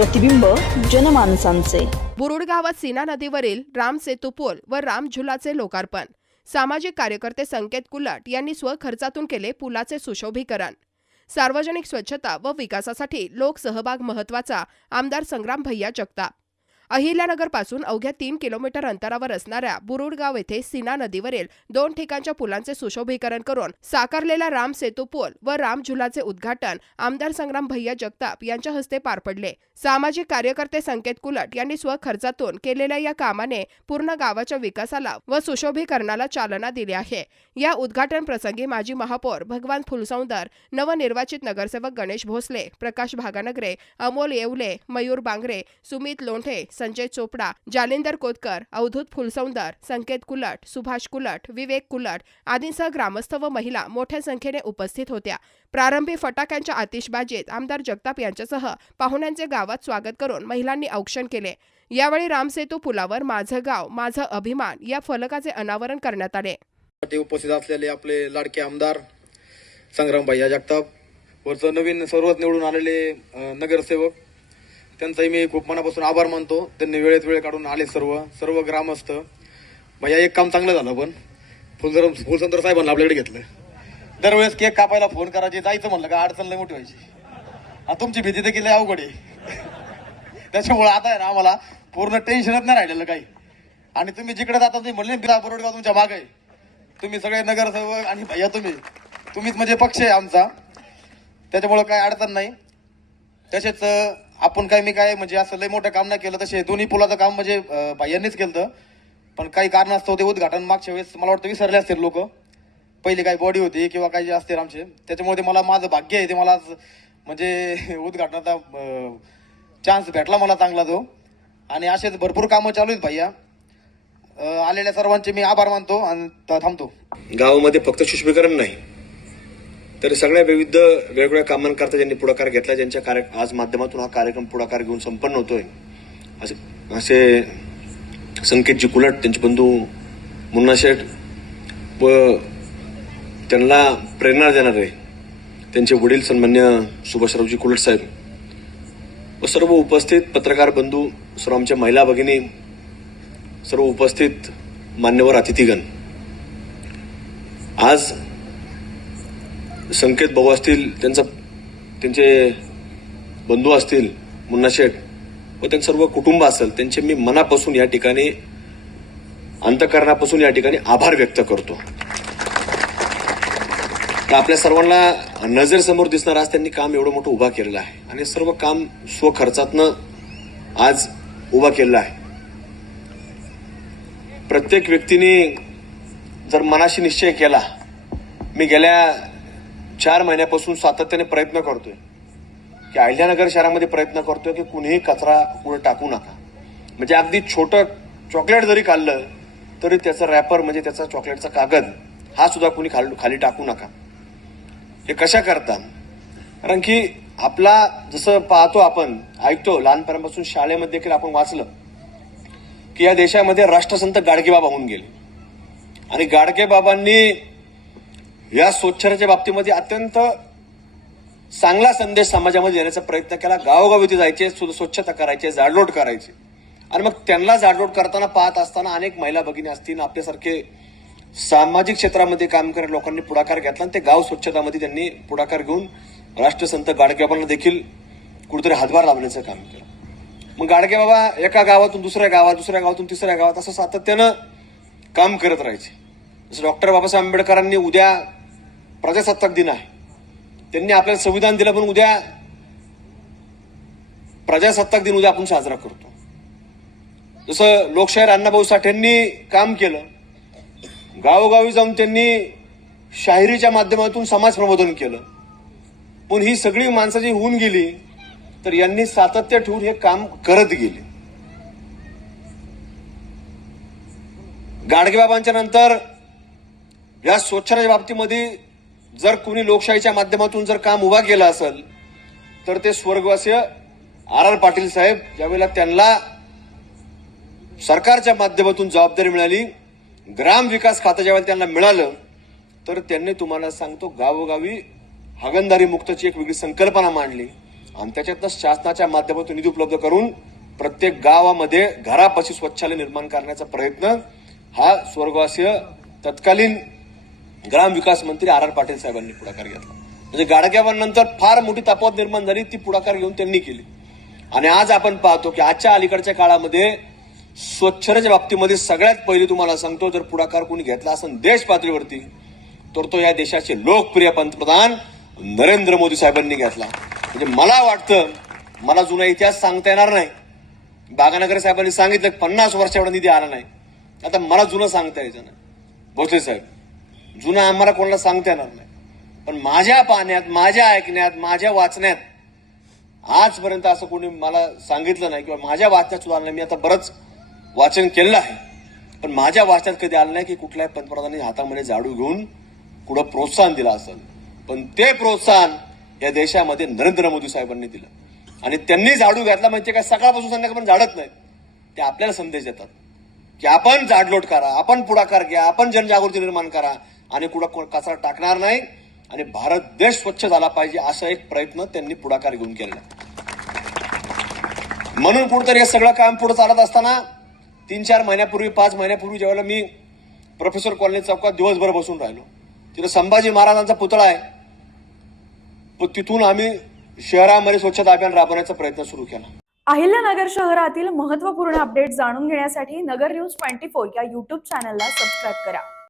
प्रतिबिंब जनमानसांचे। बुरुड गावात सीना नदीवरील राम सेतू पूल व राम झुलाचे लोकार्पण। सामाजिक कार्यकर्ते संकेत कुलट यांनी स्वखर्चातून केले पुलाचे सुशोभीकरण। सार्वजनिक स्वच्छता व विकासासाठी लोकसहभाग महत्त्वाचा, आमदार संग्राम भैया जगताप। अहिल्यानगरपासून अवघ्या 3 किलोमीटर अंतरावर असणाऱ्या बुरुड गाव येथे सीना नदीवरील 2 ठिकाणच्या पुलांचे सुशोभीकरण करून साकारलेला राम सेतू पूल व राम झुलाचे उद्घाटन आमदार संग्राम भैया जगताप यांच्या हस्ते पार पडले। सामाजिक कार्यकर्ते संकेत कुलट यांनी स्वखर्चातून केलेल्या या कामाने पूर्ण गावाच्या विकासाला व सुशोभीकरणाला चालना दिली आहे। या उद्घाटन प्रसंगी माजी महापौर भगवान फुलसौंदर, नवनिर्वाचित नगरसेवक गणेश भोसले, प्रकाश भागानगरे, अमोल येवले, मयूर बांगरे, सुमित लोंढे, संजय चोपडा, जालिंदर कोतकर, अवधूत फुलसौंदर, संकेत कुलट, सुभाष कुलट, विवेक कुलट आदींसह ग्रामस्थ व महिला मोठ्या संख्येने उपस्थित होत्या। प्रारंभी फटाक्यांच्या आतिषबाजीत आमदार जगताप यांच्यासह पाहुण्यांचे गावात स्वागत करून महिलांनी औक्षण केले। यावेळी रामसेतू पुलावर माझं गाव माझं अभिमान या फलकाचे अनावरण करण्यात आले। उपस्थित असलेले आपले लाडके आमदार संग्राम भैया जगताप वरचं नवीन सर्वात निवडून आलेले नगरसेवक, त्यांचाही मी खूप मनापासून आभार मानतो। त्यांनी वेळेत वेळ काढून आले सर्व ग्रामस्थ। भैया एक काम चांगलं झालं, पण फुलसुंदर साहेबांना आपल्याकडे घेतलं। दरवेळेस केक कापायला फोन करायचे, जायचं म्हणलं का अडचण लय मोठी व्हायची। तुमची भीती देखील लय अवघड आहे, त्याच्यामुळे आता आहे ना आम्हाला पूर्ण टेन्शनच नाही राहिलेलं काही। आणि तुम्ही जिकडे जाता तुम्ही म्हणले बुरुड गाव तुमच्या मागे, तुम्ही सगळे नगरसेवक आणि भैया तुम्हीच म्हणजे पक्ष आहे आमचा, त्याच्यामुळे काही अडचण नाही। तसेच आपण मी म्हणजे असं लय मोठं काम नाही केलं, तसे दोन्ही पुलाचं काम म्हणजे भैयांनीच केलं, पण काही कारणास्तव ते उद्घाटन मागच्या वेळेस मला वाटतं विसरले असतील लोक। पहिली काही बॉडी होती किंवा काही जे असतील आमचे, त्याच्यामुळे ते मला माझं भाग्य आहे, ते मला म्हणजे उद्घाटनाचा चान्स भेटला मला चांगला तो। आणि असेच भरपूर कामं चालू आहेत भैया। आलेल्या सर्वांचे मी आभार मानतो आणि थांबतो। गावामध्ये फक्त सुशोभीकरण नाही तर सगळ्या विविध वेगवेगळ्या कामांकरता ज्यांनी पुढाकार घेतला, ज्यांच्या आज माध्यमातून हा कार्यक्रम पुढाकार घेऊन संपन्न होतोय, असे संकेतजी कुलट, त्यांचे बंधू मुन्ना शेठ व त्यांना प्रेरणा देणारे त्यांचे वडील सन्मान्य सुभाषरावजी कुलट साहेब व सर्व उपस्थित पत्रकार बंधू, सर्व आमच्या महिला भगिनी, सर्व उपस्थित मान्यवर अतिथीगण, आज संकेत भाऊ असतील, त्यांचे बंधू असतील मुन्ना शेठ व त्यांचं सर्व कुटुंब असेल, त्यांचे मी मनापासून या ठिकाणी अंतःकरणापासून या ठिकाणी आभार व्यक्त करतो। आपल्या सर्वांना नजर समोर दिसणार आज त्यांनी काम एवढं मोठं उभा केलेलं आहे आणि सर्व काम स्वखर्चातनं आज उभा केलेलं आहे। प्रत्येक व्यक्तीने जर मनाशी निश्चय केला, मी गेल्या 4 महिन्यापासून सातत्याने प्रयत्न करतोय की अहिल्यानगर शहरामध्ये प्रयत्न करतोय की कुणीही कचरा पुढे टाकू नका। म्हणजे अगदी छोटं चॉकलेट जरी खाल्लं तरी त्याचं रॅपर म्हणजे त्याचा चॉकलेटचा कागद हा सुद्धा कुणी खाली टाकू नका। हे कशा करता? कारण की आपला जसं पाहतो, आपण ऐकतो लहानपणापासून, शाळेमध्ये देखील आपण वाचलं की या देशामध्ये राष्ट्रसंत गाडगेबाबा होऊन गेले आणि गाडगेबाबांनी या स्वच्छतेच्या बाबतीमध्ये अत्यंत चांगला संदेश समाजामध्ये देण्याचा प्रयत्न केला। गावोगावी ते जायचे, स्वच्छता करायचे, जाडलोट करायचे आणि मग त्यांना जाडलोट करताना पाहत असताना अनेक महिला भगिनी असतील, आपल्यासारखे सामाजिक क्षेत्रामध्ये काम करणाऱ्या लोकांनी पुढाकार घेतला आणि ते गाव स्वच्छतामध्ये त्यांनी पुढाकार घेऊन राष्ट्रसंत गाडगेबाबांना देखील कुठेतरी हातभार लावण्याचं काम केलं। मग गाडगेबाबा एका गावातून दुसऱ्या गावात, दुसऱ्या गावातून तिसऱ्या गावात असं सातत्यानं काम करत राहायचे। जसं डॉक्टर बाबासाहेब आंबेडकरांनी उद्या प्रजासत्ताक दिन आहे, त्यांनी आपल्याला संविधान दिलं, पण उद्या प्रजासत्ताक दिन उद्या आपण साजरा करतो। जसं लोकशाहीर अण्णाभाऊ साठेंनी काम केलं, गावोगावी जाऊन त्यांनी शाहिरीच्या माध्यमातून समाज प्रबोधन केलं, पण ही सगळी माणसं जी होऊन गेली तर यांनी सातत्य ठेवून हे काम करत गेले। गाडगेबाबांच्या नंतर या स्वच्छतेच्या बाबतीमध्ये जर कोणी लोकशाहीच्या माध्यमातून जर काम उभा केलं असेल तर ते स्वर्गवासी RR पाटील साहेब। ज्यावेळेला त्यांना सरकारच्या माध्यमातून जबाबदारी मिळाली, ग्राम विकास खातं ज्यावेळेला त्यांना मिळालं, तर त्यांनी तुम्हाला सांगतो गावोगावी हागणदारी मुक्तची एक वेगळी संकल्पना मांडली आणि त्याच्यातनं शासनाच्या माध्यमातून निधी उपलब्ध करून प्रत्येक गावामध्ये घरापाशी शौचालय निर्माण करण्याचा प्रयत्न हा स्वर्गवासीय तत्कालीन ग्रामविकास मंत्री आर पाटील साहेबांनी पुढाकार घेतला. म्हणजे गाडग्यावांनंतर फार मोठी तफावत निर्माण झाली, ती पुढाकार घेऊन त्यांनी केली. आणि आज आपण पाहतो की आजच्या अलीकडच्या काळामध्ये स्वच्छतेच्या बाबतीमध्ये सगळ्यात पहिले तुम्हाला सांगतो, जर पुढाकार कोणी घेतला असेल देश पातळीवरती तर तो या देशाचे लोकप्रिय पंतप्रधान नरेंद्र मोदी साहेबांनी घेतला. म्हणजे मला वाटतं, मला जुना इतिहास सांगता येणार नाही. बागानगर साहेबांनी सांगितलं 50 वर्ष एवढा निधी आला नाही. आता मला जुनं सांगता यायचं नाही. भोसले साहेब, जुनं आम्हाला कोणाला सांगता येणार नाही. पण माझ्या पाहण्यात, माझ्या ऐकण्यात, माझ्या वाचण्यात आजपर्यंत असं कोणी मला सांगितलं नाही, किंवा माझ्या वाचण्यात सुद्धा नाही. मी आता बरंच वाचन केलेलं आहे, पण माझ्या वाचण्यात कधी आलं नाही की कुठल्याही पंतप्रधानांनी हातामध्ये झाडू घेऊन पुढं प्रोत्साहन दिलं असेल. पण ते प्रोत्साहन या देशामध्ये नरेंद्र मोदी साहेबांनी दिलं. आणि त्यांनी झाडू घातला म्हणजे काय सकाळपासून संध्याकाळपर्यंत झाडत नाही. ते आपल्याला संदेश देतात की आपण झाडलोट करा, आपण पुढाकार घ्या, आपण जनजागृती निर्माण करा आणि कुठं कचरा टाकणार नाही आणि भारत देश स्वच्छ झाला पाहिजे असा एक प्रयत्न त्यांनी पुढाकार घेऊन केला. म्हणून कुठेतरी हे सगळं काम पुढे चालत असताना 3-4 महिन्यापूर्वी, 5 महिन्यापूर्वी ज्यावेळेला मी प्रोफेसर कॉलनी चौकात दिवसभर बसून राहिलो, तिथे संभाजी महाराजांचा पुतळा आहे, तिथून आम्ही शहरामध्ये स्वच्छता अभियान राबवण्याचा प्रयत्न सुरू केला. अहिल्यानगर शहरातील महत्त्वपूर्ण अपडेट जाणून घेण्यासाठी नगर न्यूज 24 या YouTube चॅनलला सबस्क्राईब करा.